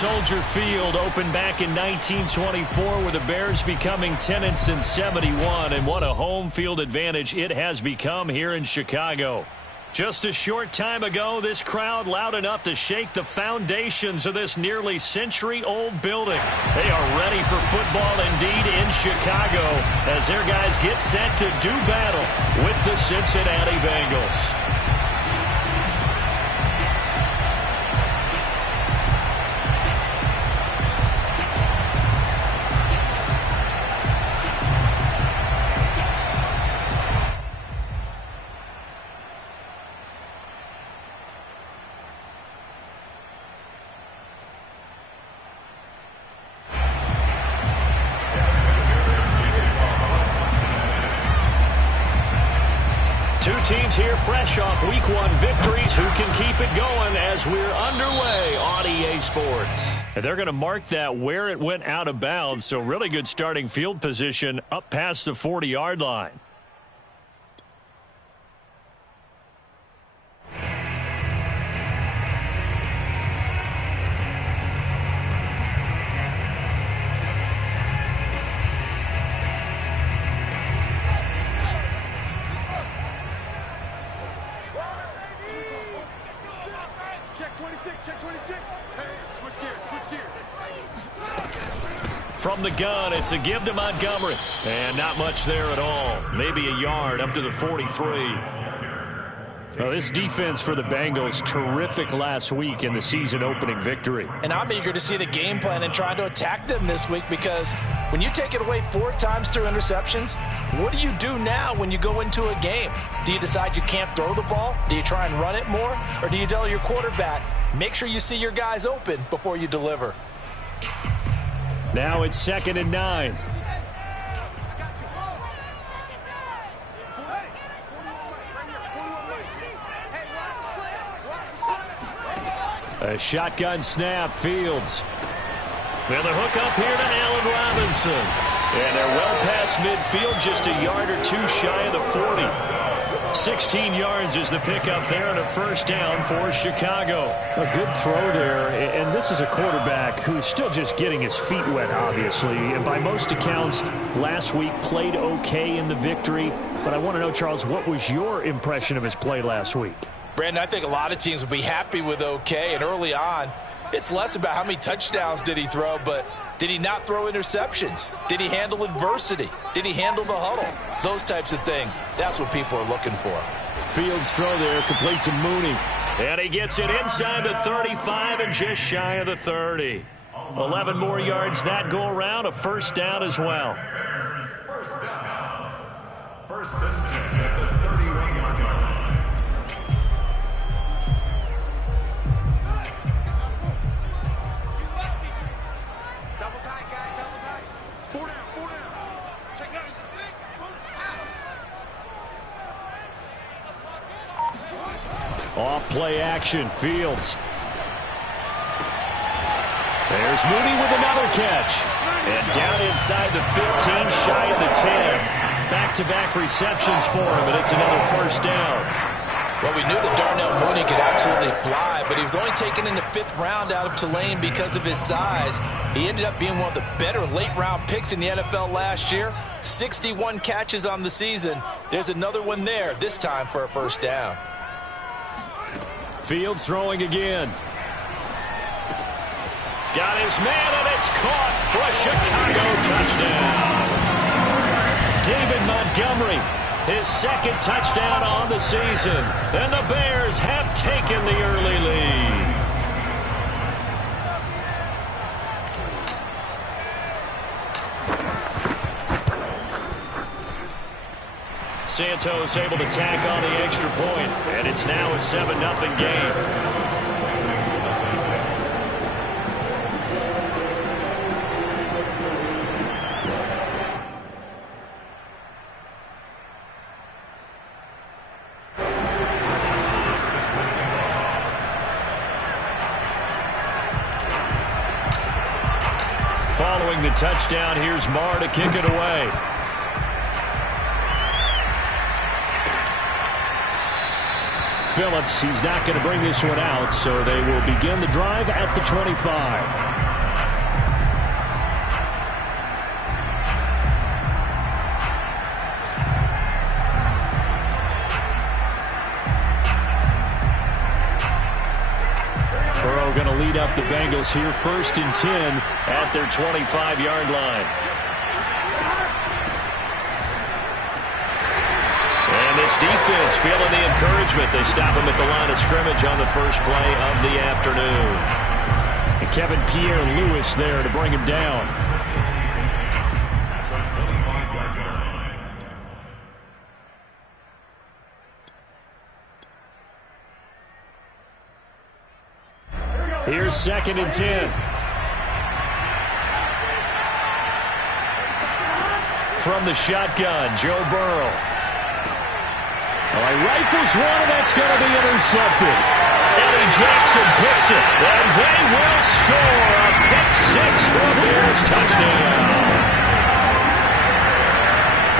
Soldier Field opened back in 1924 with the Bears becoming tenants in 71, and what a home field advantage it has become here in Chicago. Just a short time ago, this crowd loud enough to shake the foundations of this nearly century-old building. They are ready for football indeed in Chicago as their guys get set to do battle with the Cincinnati Bengals. Teams here fresh off Week 1 victories who can keep it going as we're underway on EA Sports. And they're going to mark that where it went out of bounds, so really good starting field position up past the 40-yard line. From the gun, it's a give to Montgomery. And not much there at all. Maybe a yard up to the 43. Well, this defense for the Bengals, terrific last week in the season-opening victory. And I'm eager to see the game plan and trying to attack them this week, because when you take it away 4 times through interceptions, what do you do now when you go into a game? Do you decide you can't throw the ball? Do you try and run it more? Or do you tell your quarterback, make sure you see your guys open before you deliver? Now it's 2nd and 9. A shotgun snap, Fields. Well, the hook up here to Allen Robinson. And they're well past midfield, just a yard or two shy of the 40. 16 yards is the pickup there and a first down for Chicago. A good throw there, and this is a quarterback who's still just getting his feet wet, obviously. And by most accounts, last week played okay in the victory. But I want to know, Charles, what was your impression of his play last week? Brandon, I think a lot of teams will be happy with okay, and early on, it's less about how many touchdowns did he throw, but did he not throw interceptions? Did he handle adversity? Did he handle the huddle? Those types of things. That's what people are looking for. Fields throw there, complete to Mooney. And he gets it inside the 35 and just shy of the 30. 11 more yards that go around, a first down as well. First down. First and 10 at the 31-yard line. Off play action, Fields. There's Mooney with another catch. And down inside the 15, shy of the 10. Back-to-back receptions for him, and it's another first down. Well, we knew that Darnell Mooney could absolutely fly, but he was only taken in the 5th round out of Tulane because of his size. He ended up being one of the better late-round picks in the NFL last year. 61 catches on the season. There's another one there, this time for a first down. Fields throwing again. Got his man, and it's caught for a Chicago touchdown. David Montgomery, his 2nd touchdown on the season. And the Bears have taken the early lead. Santos able to tack on the extra point, and it's now a 7-0 game. Following the touchdown, here's Marr to kick it away. Phillips. He's not going to bring this one out, so they will begin the drive at the 25. Going to lead up the Bengals here, 1st and 10 at their 25-yard line. And this defense feeling the encouragement. They stop him at the line of scrimmage on the first play of the afternoon. And Kevin Pierre-Louis there to bring him down. Here's 2nd and 10. From the shotgun, Joe Burrow. Well, he rifles one, and that's going to be intercepted. Eddie Jackson picks it, and they will score a pick six for a Bears touchdown.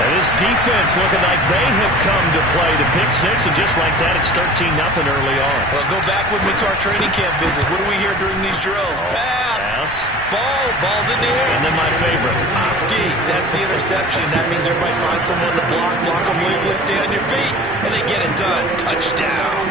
And this defense looking like they have come to play the pick six, and just like that, it's 13-0 early on. Well, go back with me to our training camp visit. What do we hear during these drills? Pass. Ball's in the air. And then my favorite. Oski, that's the interception. That means everybody finds someone to block them legally, stay on your feet, and they get it done. Touchdown.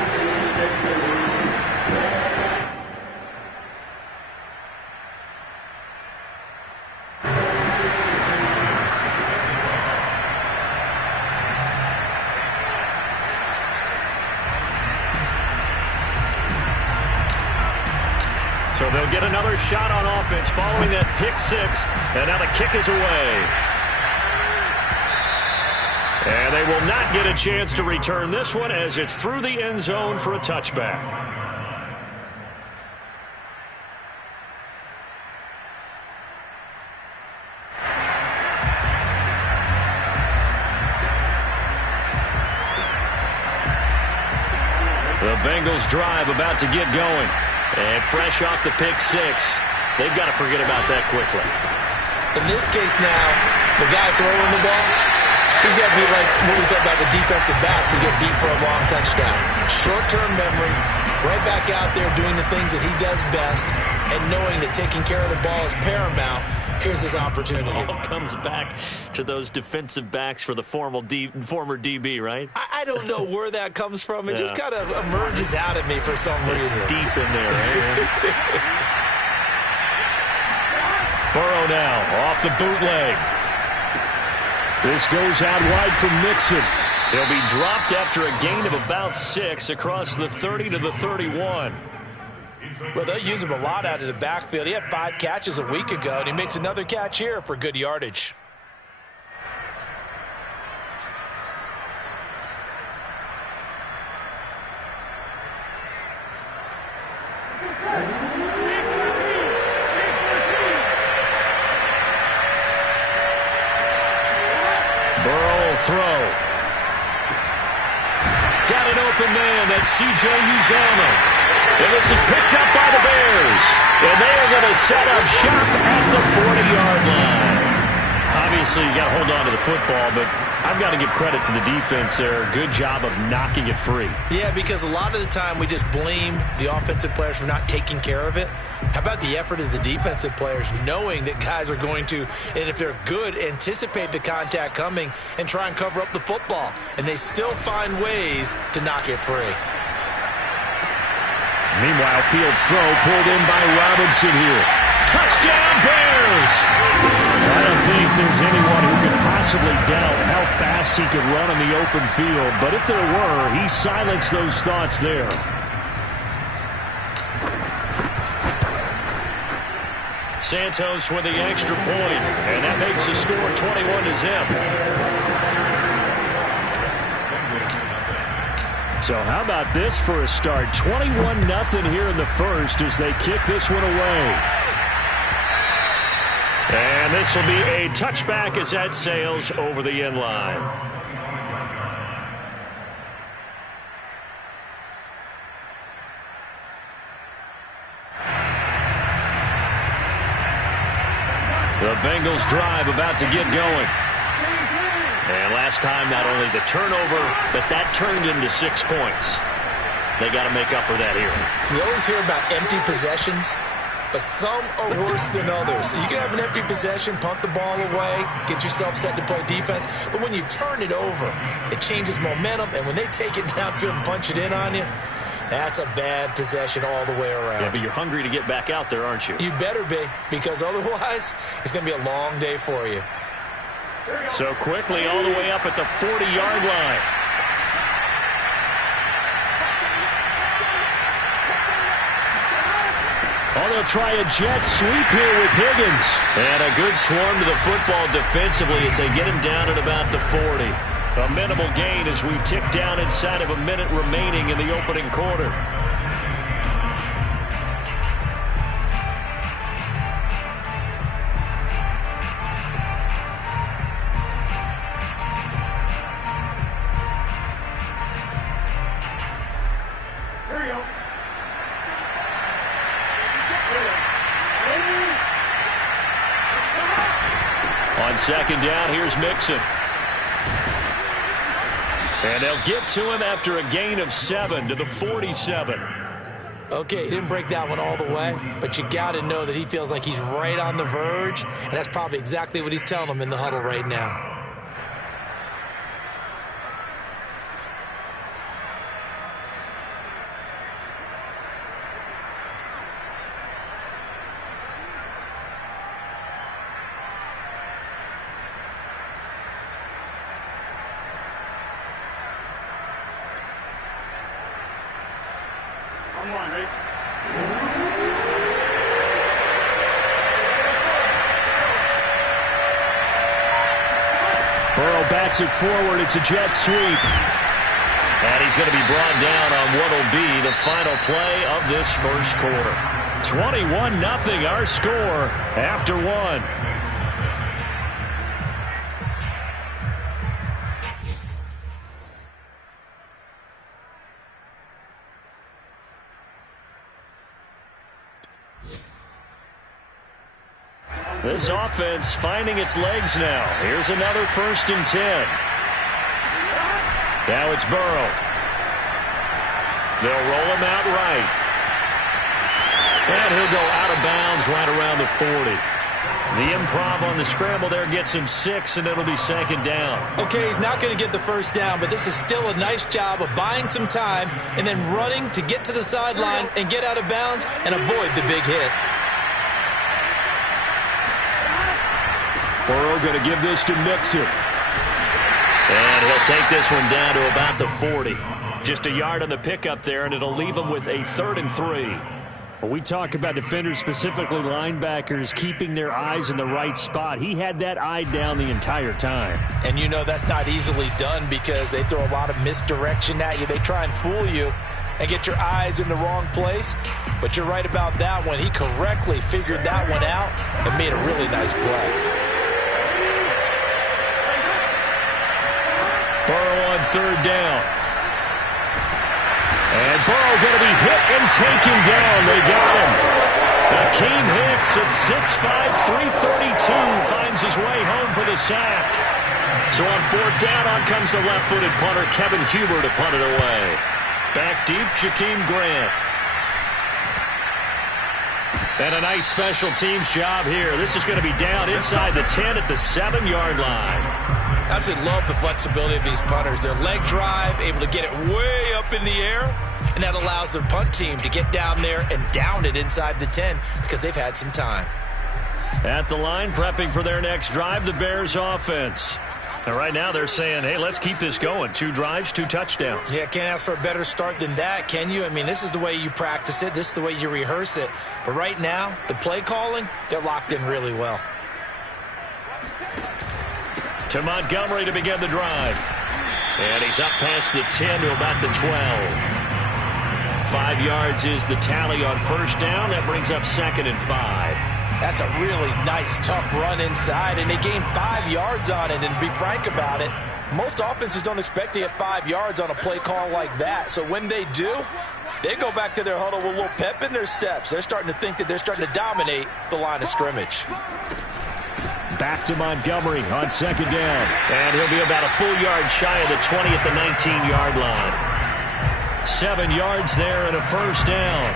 So they'll get another shot on offense following that pick six. And now the kick is away. And they will not get a chance to return this one as it's through the end zone for a touchback. The Bengals drive about to get going. And fresh off the pick six, they've got to forget about that quickly. In this case now, the guy throwing the ball, he's got to be like what we talk about with defensive backs who get beat for a long touchdown. Short-term memory, right back out there doing the things that he does best, and knowing that taking care of the ball is paramount. Here's his opportunity. It all comes back to those defensive backs for the former DB, right? I don't know where that comes from. It just kind of emerges out of me for some reason. It's deep in there, right? Burrow now off the bootleg. This goes out wide from Mixon. He'll be dropped after a gain of about 6 across the 30 to the 31. Well, they'll use him a lot out of the backfield. He had 5 catches a week ago, and he makes another catch here for good yardage. Burrow throw. Got an open man. That's C.J. Uzomah. And this is picked up by the Bears. And they are going to set up shop at the 40-yard line. Obviously, you got to hold on to the football, but I've got to give credit to the defense there. Good job of knocking it free. Yeah, because a lot of the time we just blame the offensive players for not taking care of it. How about the effort of the defensive players knowing that guys are going to, and if they're good, anticipate the contact coming and try and cover up the football. And they still find ways to knock it free. Meanwhile, Fields' throw pulled in by Robinson here. Touchdown, Bears! I don't think there's anyone who could possibly doubt how fast he could run on the open field. But if there were, he silenced those thoughts there. Santos with the extra point, and that makes the score 21-0. So how about this for a start? 21-0 here in the first as they kick this one away. And this will be a touchback as that sails over the end line. The Bengals drive about to get going. And last time, not only the turnover, but that turned into 6 points. They got to make up for that here. We always hear about empty possessions, but some are worse than others. You can have an empty possession, punt the ball away, get yourself set to play defense, but when you turn it over, it changes momentum, and when they take it downfield and punch it in on you, that's a bad possession all the way around. Yeah, but you're hungry to get back out there, aren't you? You better be, because otherwise it's going to be a long day for you. So quickly all the way up at the 40-yard line. Oh, they'll try a jet sweep here with Higgins. And a good swarm to the football defensively as they get him down at about the 40. A minimal gain as we tick down inside of a minute remaining in the opening quarter. Here we go. On second down, here's Mixon. And they'll get to him after a gain of 7 to the 47. Okay, he didn't break that one all the way, but you got to know that he feels like he's right on the verge, and that's probably exactly what he's telling them in the huddle right now. Burrow bats it forward. It's a jet sweep. And he's going to be brought down on what will be the final play of this first quarter. 21-0 our score after one. This offense finding its legs now. Here's another 1st and 10. Now it's Burrow. They'll roll him out right. And he'll go out of bounds right around the 40. The improv on the scramble there gets him 6, and it'll be 2nd down. Okay, he's not going to get the first down, but this is still a nice job of buying some time and then running to get to the sideline and get out of bounds and avoid the big hit. Burrow going to give this to Mixon. And he'll take this one down to about the 40. Just a yard on the pickup there, and it'll leave him with a 3rd and 3. Well, we talk about defenders, specifically linebackers, keeping their eyes in the right spot. He had that eye down the entire time. And you know that's not easily done because they throw a lot of misdirection at you. They try and fool you and get your eyes in the wrong place. But you're right about that one. He correctly figured that one out and made a really nice play. Burrow on 3rd down. And Burrow going to be hit and taken down. They got him. Akeem Hicks at 6'5", 332 finds his way home for the sack. So on 4th down, on comes the left-footed punter, Kevin Huber, to punt it away. Back deep, Jakeem Grant. And a nice special teams job here. This is going to be down inside the 10 at the 7-yard line. I absolutely love the flexibility of these punters. Their leg drive, able to get it way up in the air, and that allows their punt team to get down there and down it inside the 10 because they've had some time. At the line, prepping for their next drive, the Bears offense. And right now they're saying, hey, let's keep this going. 2 drives, 2 touchdowns. Yeah, can't ask for a better start than that, can you? I mean, this is the way you practice it. This is the way you rehearse it. But right now, the play calling, they're locked in really well. To Montgomery to begin the drive. And he's up past the 10 to about the 12. 5 yards is the tally on 1st down. That brings up 2nd and 5. That's a really nice, tough run inside, and they gained 5 yards on it. And to be frank about it, most offenses don't expect to get 5 yards on a play call like that. So when they do, they go back to their huddle with a little pep in their steps. They're starting to think that they're starting to dominate the line of scrimmage. Back to Montgomery on 2nd down. And he'll be about a full yard shy of the 20 at the 19-yard line. 7 yards there and a first down.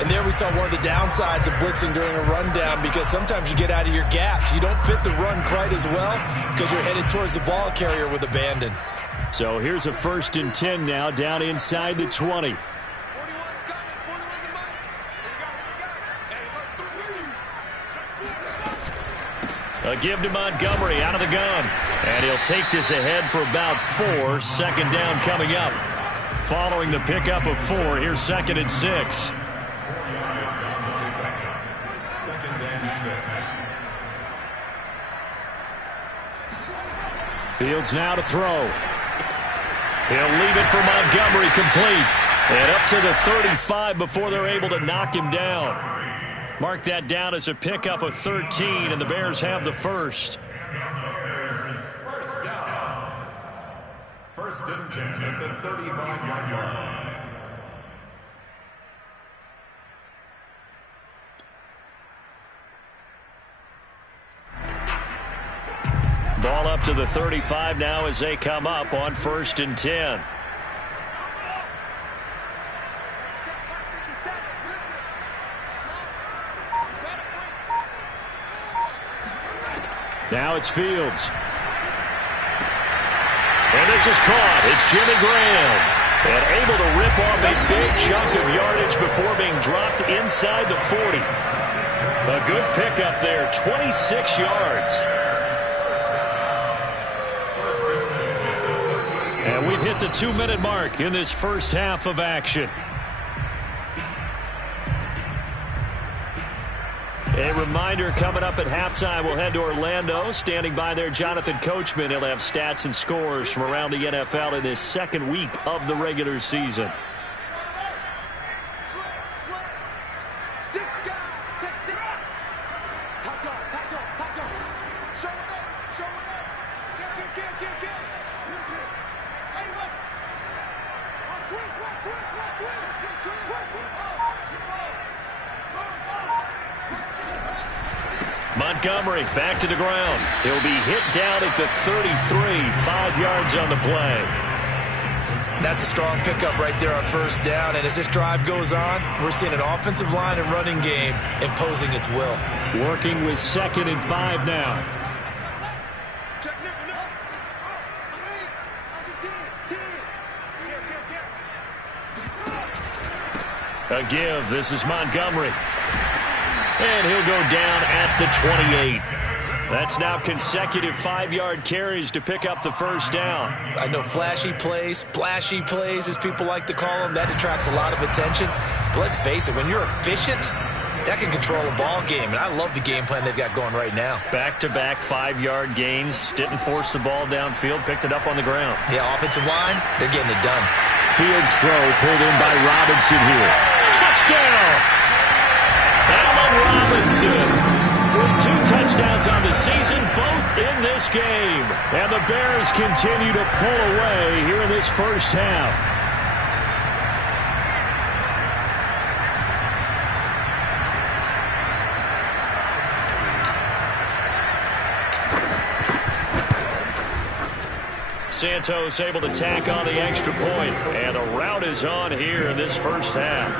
And there we saw one of the downsides of blitzing during a rundown, because sometimes you get out of your gaps. You don't fit the run quite as well because you're headed towards the ball carrier with abandon. So here's a 1st and 10 now, down inside the 20. A give to Montgomery out of the gun. And he'll take this ahead for about 4. Second down coming up. Following the pickup of 4, here's 2nd and 6. Fields now to throw. He'll leave it for Montgomery, complete. And up to the 35 before they're able to knock him down. Mark that down as a pickup of 13, and the Bears have the first. First down. 1st and 10 at the 35-yard line. Ball up to the 35 now as they come up on 1st and 10. Now it's Fields. And this is caught. It's Jimmy Graham. And able to rip off a big chunk of yardage before being dropped inside the 40. A good pickup there, 26 yards. And we've hit the 2-minute mark in this first half of action. A reminder, coming up at halftime, we'll head to Orlando. Standing by there, Jonathan Coachman. He'll have stats and scores from around the NFL in this second week of the regular season. Montgomery back to the ground. He'll be hit down at the 33, 5 yards on the play. That's a strong pickup right there on 1st down. And as this drive goes on, we're seeing an offensive line and running game imposing its will. Working with 2nd and 5 now. A give. This is Montgomery. And he'll go down at the 28. That's now consecutive 5-yard carries to pick up the first down. I know flashy plays, splashy plays, as people like to call them, that attracts a lot of attention. But let's face it, when you're efficient, that can control a ball game. And I love the game plan they've got going right now. Back-to-back 5-yard gains. Didn't force the ball downfield. Picked it up on the ground. Yeah, offensive line, they're getting it done. Fields throw pulled in by Robinson here. Touchdown! Allen Robinson with 2 touchdowns on the season, both in this game. And the Bears continue to pull away here in this first half. Santos able to tack on the extra point, and the rout is on here in this first half.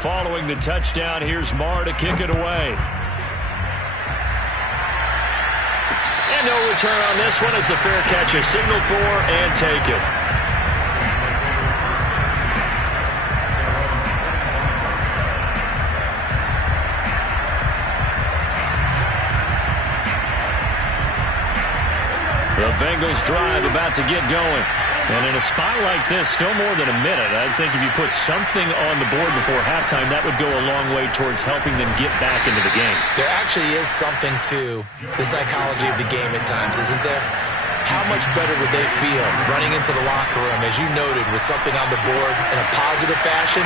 Following the touchdown, here's Marr to kick it away. And no return on this one as the fair catch is signaled for and taken. The Bengals drive about to get going. And in a spot like this, still more than a minute, I think if you put something on the board before halftime, that would go a long way towards helping them get back into the game. There actually is something to the psychology of the game at times, isn't there? How much better would they feel running into the locker room, as you noted, with something on the board in a positive fashion?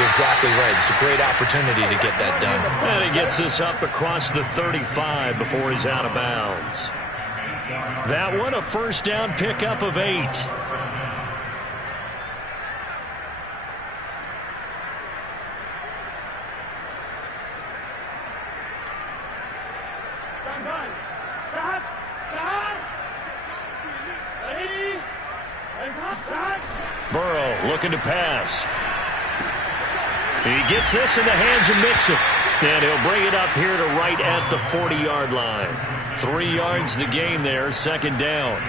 You're exactly right. It's a great opportunity to get that done. And he gets this up across the 35 before he's out of bounds. That one, a first down pickup of 8. Burrow looking to pass. He gets this in the hands of Mixon. And he'll bring it up here to right at the 40-yard line. 3 yards the gain there, second down.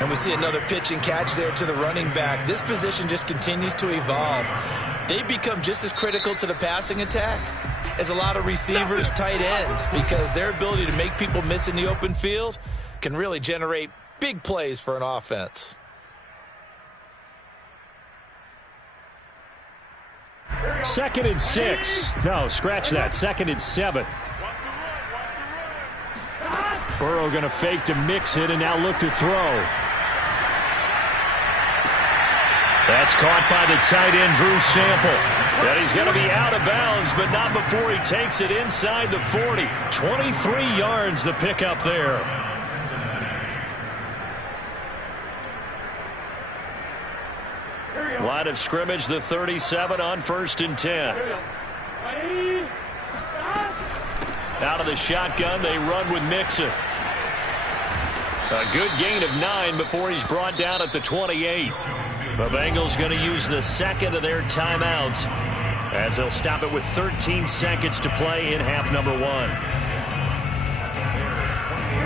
And we see another pitch and catch there to the running back. This position just continues to evolve. They become just as critical to the passing attack as a lot of receivers, tight ends, because their ability to make people miss in the open field can really generate big plays for an offense. Second and 6. No, scratch that. Second and 7. Burrow going to fake to mix it and now look to throw. That's caught by the tight end, Drew Sample. And he's going to be out of bounds, but not before he takes it inside the 40. 23 yards the pickup there. Line of scrimmage, the 37 on 1st and 10. Out of the shotgun, they run with Mixon. A good gain of 9 before he's brought down at the 28. The Bengals going to use the second of their timeouts as they'll stop it with 13 seconds to play in half number 1.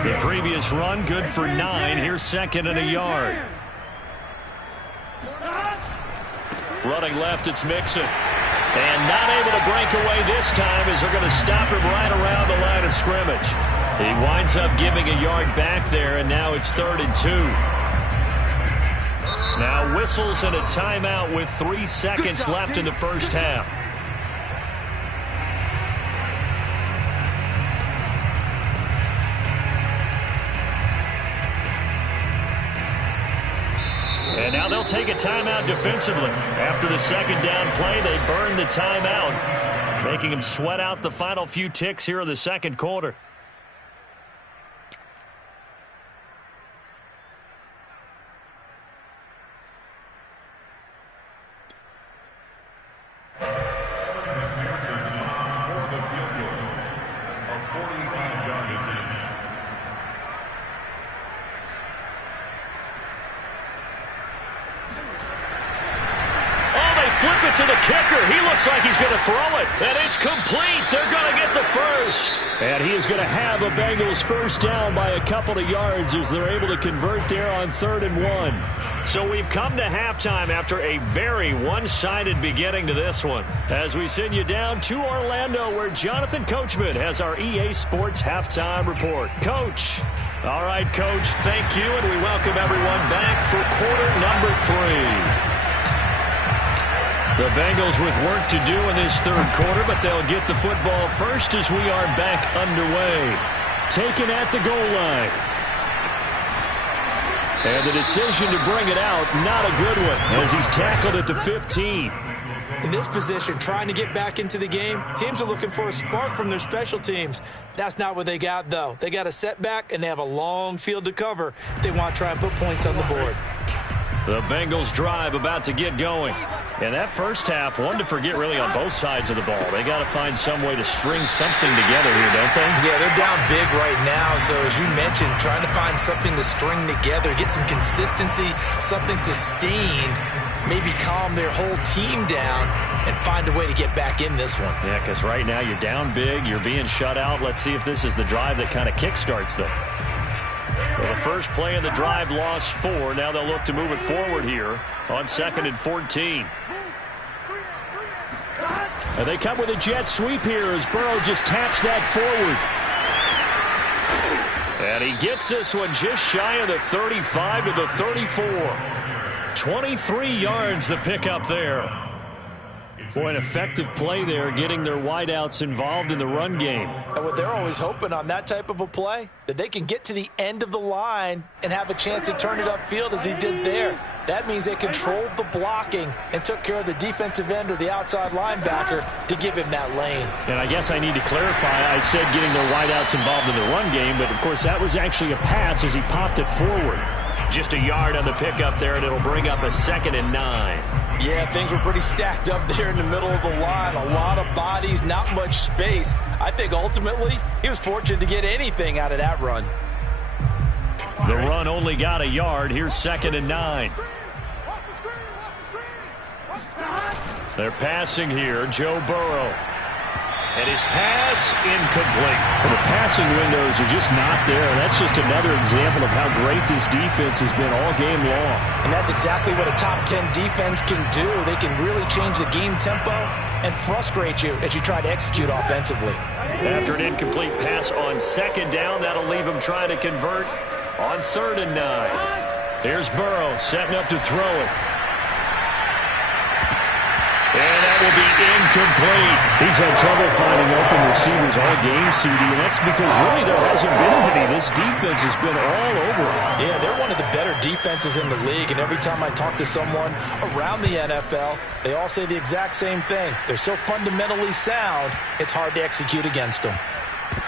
The previous run, good for 9. Here's second and a yard. Running left, it's Mixon. And not able to break away this time as they're going to stop him right around the line of scrimmage. He winds up giving a yard back there, and now it's 3rd and 2. Now whistles and a timeout with 3 seconds left in the first half. And now they'll take a timeout defensively. After the second down play, they burn the timeout, making them sweat out the final few ticks here in the second quarter. To the kicker. He looks like he's going to throw it. And it's complete. They're going to get the first. And he is going to have a Bengals first down by a couple of yards as they're able to convert there on 3rd and 1. So we've come to halftime after a very one-sided beginning to this one. As we send you down to Orlando, where Jonathan Coachman has our EA Sports halftime report. Coach. All right, Coach, thank you. And we welcome everyone back for quarter number 3. The Bengals with work to do in this third quarter, but they'll get the football first as we are back underway. Taken at the goal line. And the decision to bring it out, not a good one, as he's tackled at the 15. In this position, trying to get back into the game, teams are looking for a spark from their special teams. That's not what they got, though. They got a setback, and they have a long field to cover if they want to try and put points on the board. The Bengals drive about to get going. And that first half, one to forget really on both sides of the ball. They got to find some way to string something together here, don't they? Yeah, they're down big right now. So as you mentioned, trying to find something to string together, get some consistency, something sustained, maybe calm their whole team down and find a way to get back in this one. Yeah, because right now you're down big, you're being shut out. Let's see if this is the drive that kind of kickstarts them. Well, the first play of the drive lost 4. Now they'll look to move it forward here on 2nd and 14. And they come with a jet sweep here as Burrow just taps that forward. And he gets this one just shy of the 35 to the 34. 23 yards the pickup there. Boy, an effective play there, getting their wideouts involved in the run game. And what they're always hoping on that type of a play, that they can get to the end of the line and have a chance to turn it upfield as he did there. That means they controlled the blocking and took care of the defensive end or the outside linebacker to give him that lane. And I guess I need to clarify, I said getting their wideouts involved in the run game, but of course that was actually a pass as he popped it forward. Just a yard on the pickup there, and it'll bring up a 2nd and 9. Yeah, things were pretty stacked up there in the middle of the line. A lot of bodies, not much space. I think ultimately he was fortunate to get anything out of that run. The run only got a yard. Here's 2nd and 9. They're passing here. Joe Burrow. And his pass incomplete. Well, the passing windows are just not there. That's just another example of how great this defense has been all game long. And that's exactly what a top 10 defense can do. They can really change the game tempo and frustrate you as you try to execute offensively. After an incomplete pass on second down, that'll leave him trying to convert on 3rd and 9. Here's Burrow setting up to throw it. And that will be incomplete. He's had trouble finding open receivers all game, CD, and that's because really there hasn't been any. This defense has been all over him. Yeah, they're one of the better defenses in the league, and every time I talk to someone around the NFL, they all say the exact same thing. They're so fundamentally sound, it's hard to execute against them.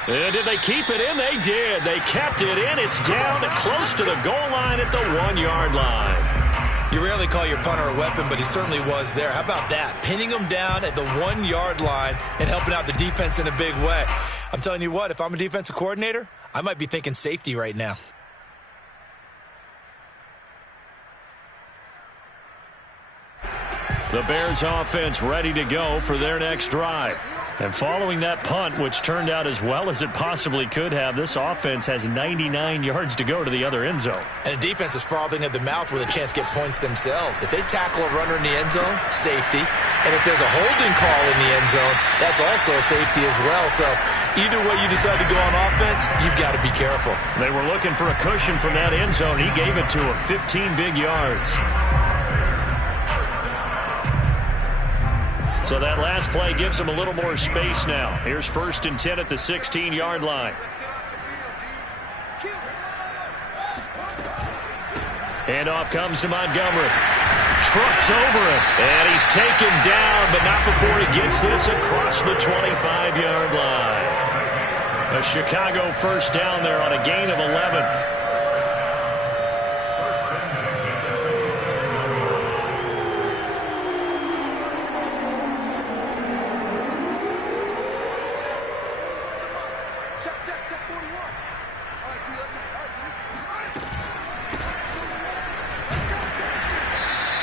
And did they keep it in? They did. They kept it in. It's down close to the goal line at the 1-yard line. You rarely call your punter a weapon, but he certainly was there. How about that? Pinning him down at the 1-yard line and helping out the defense in a big way. I'm telling you what, if I'm a defensive coordinator, I might be thinking safety right now. The Bears offense ready to go for their next drive. And following that punt, which turned out as well as it possibly could have, this offense has 99 yards to go to the other end zone. And the defense is frothing at the mouth with a chance to get points themselves. If they tackle a runner in the end zone, safety. And if there's a holding call in the end zone, that's also a safety as well. So either way you decide to go on offense, you've got to be careful. They were looking for a cushion from that end zone. He gave it to him, 15 big yards. So that last play gives him a little more space now. Here's 1st and 10 at the 16-yard line. Handoff comes to Montgomery. Trucks over him. And he's taken down, but not before he gets this across the 25-yard line. A Chicago first down there on a gain of 11.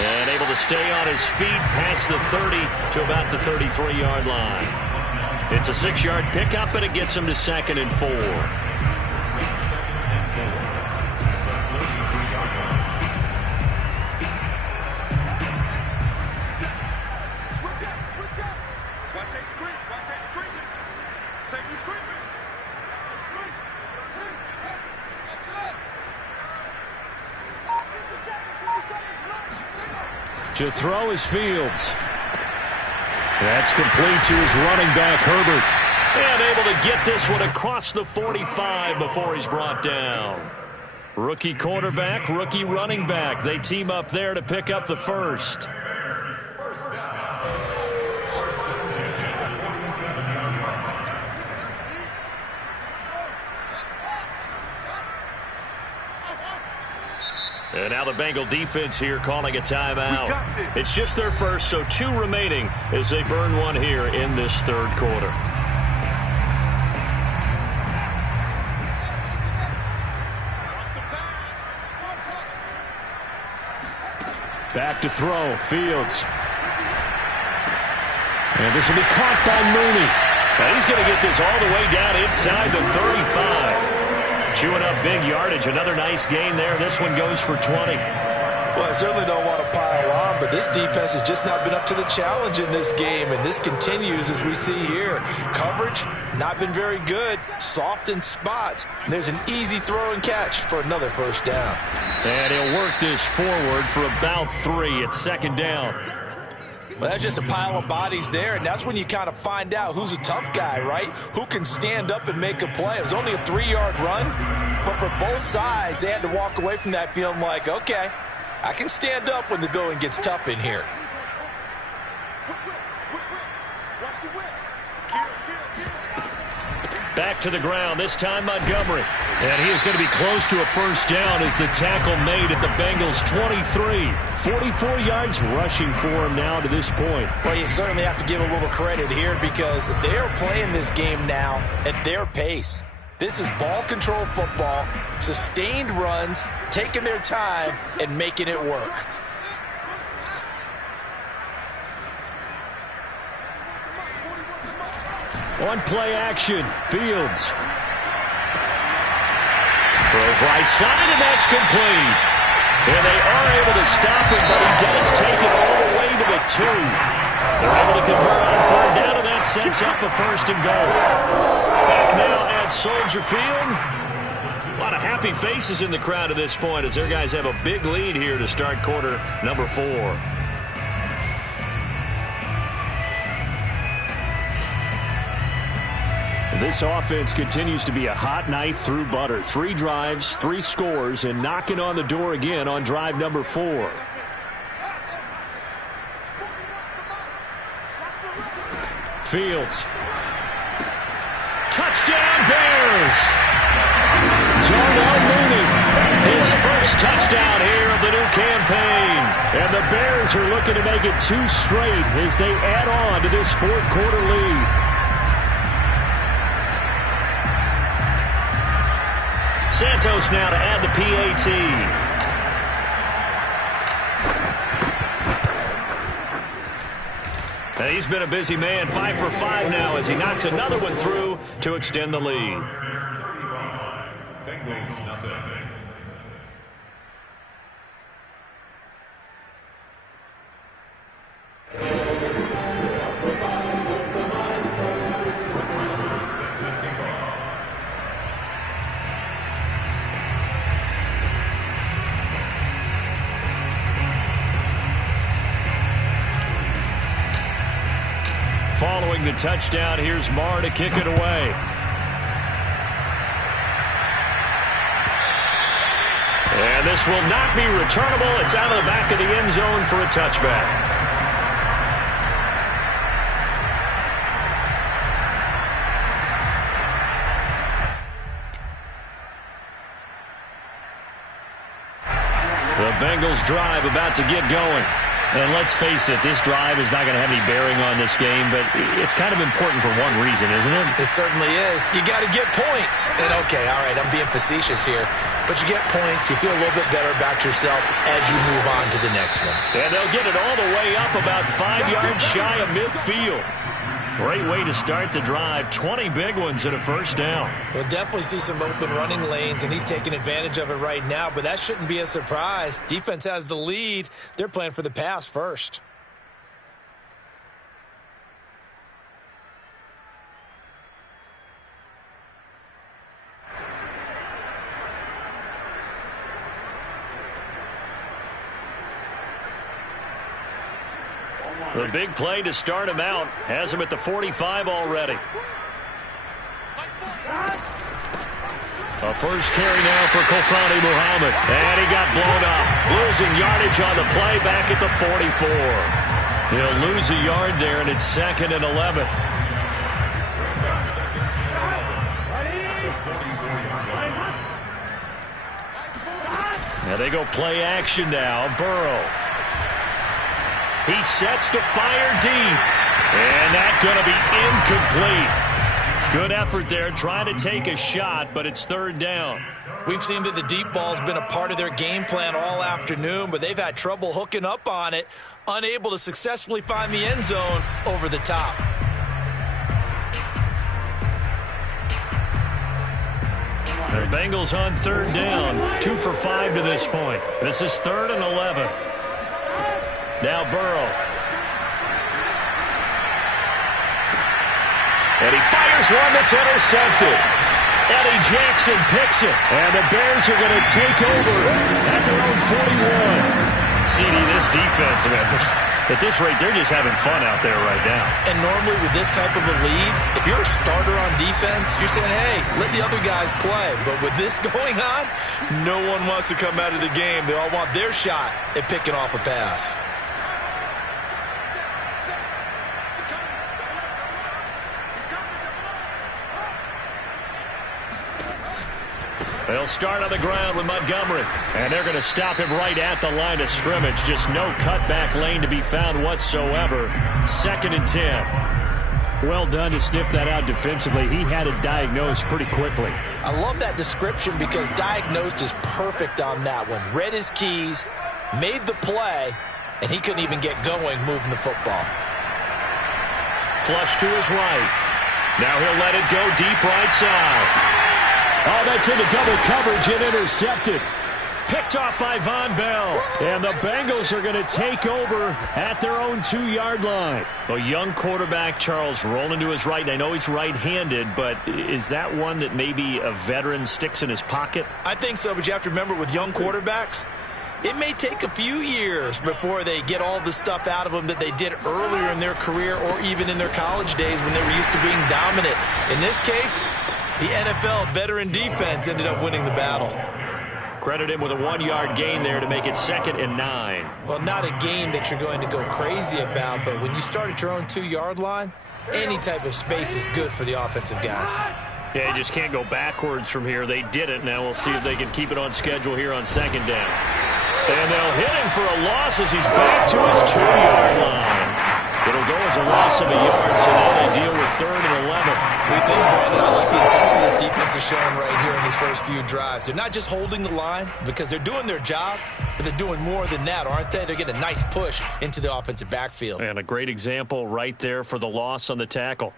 And able to stay on his feet past the 30 to about the 33-yard line. It's a 6-yard pickup, and it gets him to 2nd and 4. To throw is Fields. That's complete to his running back, Herbert. And able to get this one across the 45 before he's brought down. Rookie quarterback, rookie running back. They team up there to pick up the first. And now the Bengal defense here calling a timeout. It's just their first, so 2 remaining as they burn one here in this 3rd quarter. Back to throw, Fields. And this will be caught by Mooney. And he's going to get this all the way down inside the 35. Chewing up big yardage. Another nice gain there. This one goes for 20. Well, I certainly don't want to pile on, but this defense has just not been up to the challenge in this game, and this continues as we see here. Coverage, not been very good. Soft in spots. There's an easy throw and catch for another first down. And he'll work this forward for about 3 at 2nd down. Well, that's just a pile of bodies there, and that's when you kind of find out who's a tough guy, right? Who can stand up and make a play. It was only a 3-yard run, but for both sides, they had to walk away from that feeling like, okay, I can stand up when the going gets tough in here. Back to the ground, this time Montgomery. And he is going to be close to a first down as the tackle made at the Bengals' 23. 44 yards rushing for him now to this point. Well, you certainly have to give a little credit here because they are playing this game now at their pace. This is ball control football, sustained runs, taking their time and making it work. On play action, Fields. Throws right side, and that's complete. And they are able to stop him, but he does take it all the way to the 2. They're able to convert on 3rd down, and that sets up a 1st and goal. Back now at Soldier Field. A lot of happy faces in the crowd at this point as their guys have a big lead here to start quarter number 4. This offense continues to be a hot knife through butter. 3 drives, 3 scores, and knocking on the door again on drive number 4. Fields. Touchdown, Bears! Darnell Mooney, his first touchdown here of the new campaign. And the Bears are looking to make it 2 straight as they add on to this 4th quarter lead. Santos now to add the PAT. He's been a busy man, 5 for 5 now as he knocks another one through to extend the lead. Bengals nothing. Following the touchdown, here's Marr to kick it away. And this will not be returnable. It's out of the back of the end zone for a touchback. The Bengals drive about to get going. And let's face it, this drive is not going to have any bearing on this game, but it's kind of important for one reason, isn't it? It certainly is. You got to get points. And, okay, all right, I'm being facetious here, but you get points, you feel a little bit better about yourself as you move on to the next one. And they'll get it all the way up about 5 yards shy of midfield. Great way to start the drive. 20 big ones and a 1st down. We'll definitely see some open running lanes, and he's taking advantage of it right now, but that shouldn't be a surprise. Defense has the lead. They're playing for the pass first. The big play to start him out has him at the 45 already. A first carry now for Kofrani Muhammad. And he got blown up. Losing yardage on the play back at the 44. He'll lose a yard there, and it's 2nd and 11. Now they go play action now. Burrow. He sets to fire deep. And that's going to be incomplete. Good effort there trying to take a shot, but it's 3rd down. We've seen that the deep ball's been a part of their game plan all afternoon, but they've had trouble hooking up on it, unable to successfully find the end zone over the top. The Bengals on 3rd down, 2 for 5 to this point. This is 3rd and 11. Now Burrow. And he fires one that's intercepted. Eddie Jackson picks it. And the Bears are going to take over at their own 41. CD, this defense, man, at this rate, they're just having fun out there right now. And normally with this type of a lead, if you're a starter on defense, you're saying, hey, let the other guys play. But with this going on, no one wants to come out of the game. They all want their shot at picking off a pass. They'll start on the ground with Montgomery. And they're going to stop him right at the line of scrimmage. Just no cutback lane to be found whatsoever. 2nd and 10. Well done to sniff that out defensively. He had it diagnosed pretty quickly. I love that description because diagnosed is perfect on that one. Read his keys, made the play, and he couldn't even get going moving the football. Flush to his right. Now he'll let it go deep right side. Oh, that's into double coverage and intercepted. Picked off by Von Bell. And the Bengals are going to take over at their own 2-yard line. A young quarterback, Charles, rolling to his right. I know he's right-handed, but is that one that maybe a veteran sticks in his pocket? I think so, but you have to remember with young quarterbacks, it may take a few years before they get all the stuff out of them that they did earlier in their career or even in their college days when they were used to being dominant. In this case, the NFL veteran defense ended up winning the battle. Credit him with a 1-yard gain there to make it 2nd and 9. Well, not a gain that you're going to go crazy about, but when you start at your own 2-yard line, any type of space is good for the offensive guys. Yeah, you just can't go backwards from here. They did it. Now we'll see if they can keep it on schedule here on 2nd down. And they'll hit him for a loss as he's back to his 2-yard line. It'll go as a loss of a yard, so now they deal with 3rd and 11. We think, Brandon, I like the intensity this defense is showing right here in these first few drives. They're not just holding the line because they're doing their job, but they're doing more than that, aren't they? They're getting a nice push into the offensive backfield. And a great example right there for the loss on the tackle.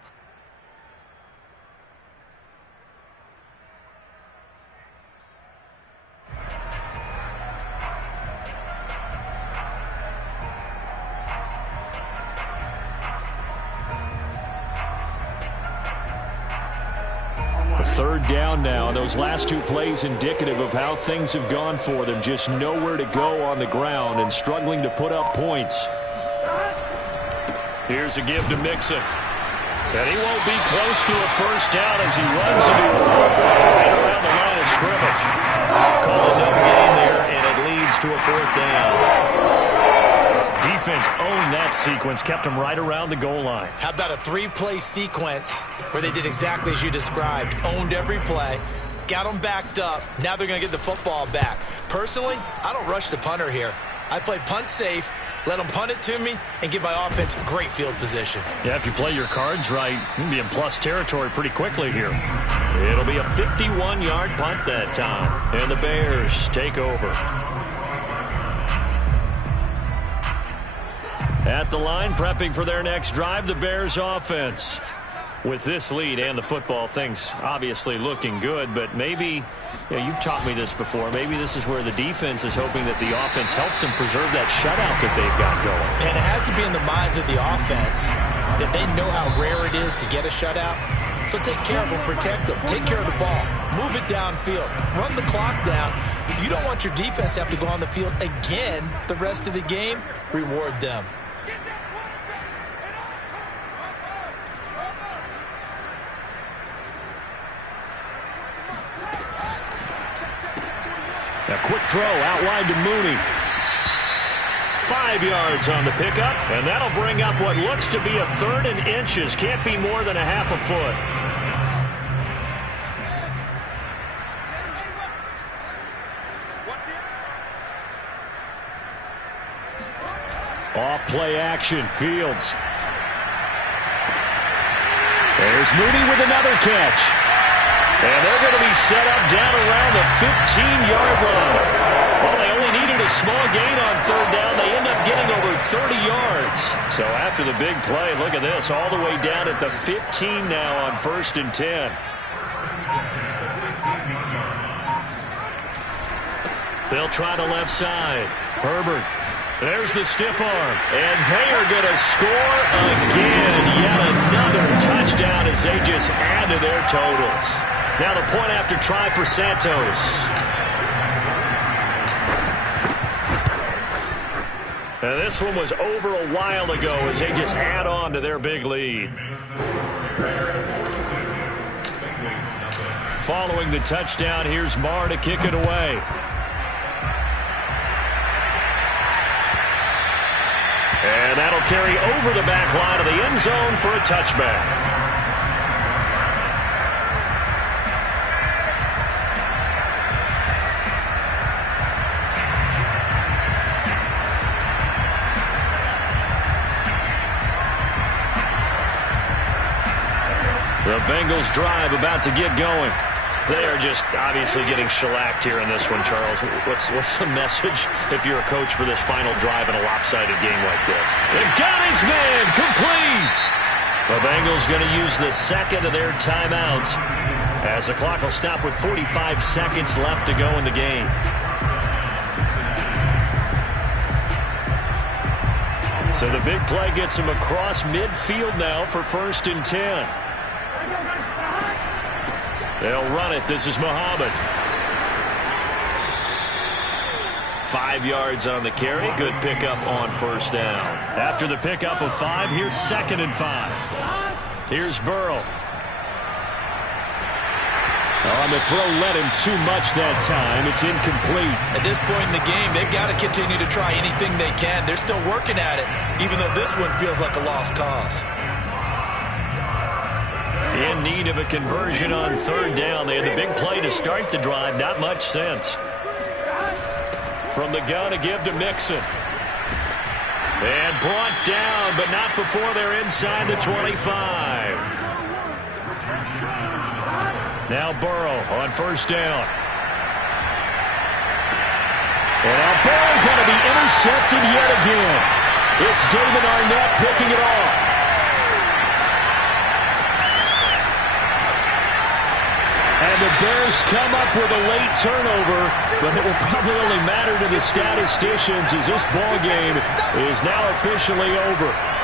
Third down now, and those last 2 plays indicative of how things have gone for them. Just nowhere to go on the ground and struggling to put up points. Here's a give to Mixon. And he won't be close to a first down as he runs into a wall right around the line of scrimmage. Call it no gain there, and it leads to a 4th down. Defense owned that sequence, kept him right around the goal line. How about a 3-play sequence where they did exactly as you described, owned every play, got them backed up, now they're going to get the football back. Personally, I don't rush the punter here. I play punt safe, let them punt it to me, and give my offense great field position. Yeah, if you play your cards right, you can be in plus territory pretty quickly here. It'll be a 51-yard punt that time, and the Bears take over. At the line, prepping for their next drive, the Bears offense. With this lead and the football, things obviously looking good, but maybe, you've taught me this before, maybe this is where the defense is hoping that the offense helps them preserve that shutout that they've got going. And it has to be in the minds of the offense that they know how rare it is to get a shutout. So take care of them, protect them, take care of the ball, move it downfield, run the clock down. You don't want your defense to have to go on the field again the rest of the game. Reward them. A quick throw out wide to Mooney. 5 yards on the pickup, and that'll bring up what looks to be a 3rd and inches. Can't be more than a half a foot. Off play action, Fields. There's Mooney with another catch. And they're going to be set up down around the 15-yard line. Well, they only needed a small gain on 3rd down. They end up getting over 30 yards. So after the big play, look at this, all the way down at the 15 now on 1st and 10. They'll try the left side. Herbert. There's the stiff arm. And they are going to score again. Yet another touchdown as they just add to their totals. Now the point after try for Santos. Now this one was over a while ago as they just add on to their big lead. Following the touchdown, here's Marr to kick it away. And that'll carry over the back line of the end zone for a touchback. The Bengals drive about to get going. They are just obviously getting shellacked here in this one, Charles. What's the message if you're a coach for this final drive in a lopsided game like this? They got his man complete. The Bengals going to use the second of their timeouts as the clock will stop with 45 seconds left to go in the game. So the big play gets him across midfield now for 1st and 10. They'll run it. This is Muhammad. 5 yards on the carry. Good pickup on 1st down. After the pickup of 5, here's 2nd and 5. Here's Burrow. On the throw, led him too much that time. It's incomplete. At this point in the game, they've got to continue to try anything they can. They're still working at it, even though this one feels like a lost cause. In need of a conversion on 3rd down. They had the big play to start the drive. Not much sense. From the gun to give to Mixon. And brought down, but not before they're inside the 25. Now Burrow on 1st down. And now Burrow going to be intercepted yet again. It's David Arnett picking it off. And the Bears come up with a late turnover, but it will probably only matter to the statisticians as this ball game is now officially over.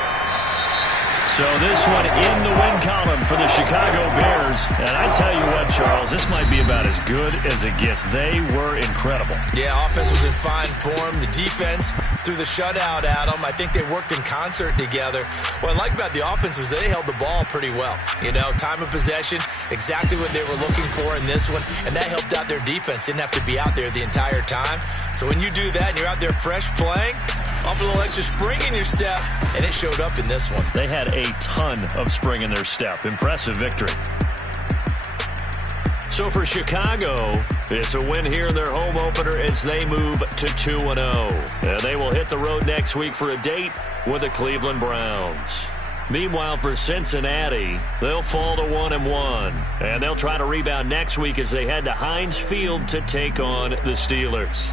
So this one in the win column for the Chicago Bears. And I tell you what, Charles, this might be about as good as it gets. They were incredible. Yeah, offense was in fine form. The defense threw the shutout at them. I think they worked in concert together. What I like about the offense was they held the ball pretty well. You know, time of possession, exactly what they were looking for in this one. And that helped out their defense. Didn't have to be out there the entire time. So when you do that and you're out there fresh playing, off a little extra spring in your step, and it showed up in this one. They had a ton of spring in their step. Impressive victory. So for Chicago, it's a win here in their home opener as they move to 2-0. And they will hit the road next week for a date with the Cleveland Browns. Meanwhile, for Cincinnati, they'll fall to 1-1. And they'll try to rebound next week as they head to Heinz Field to take on the Steelers.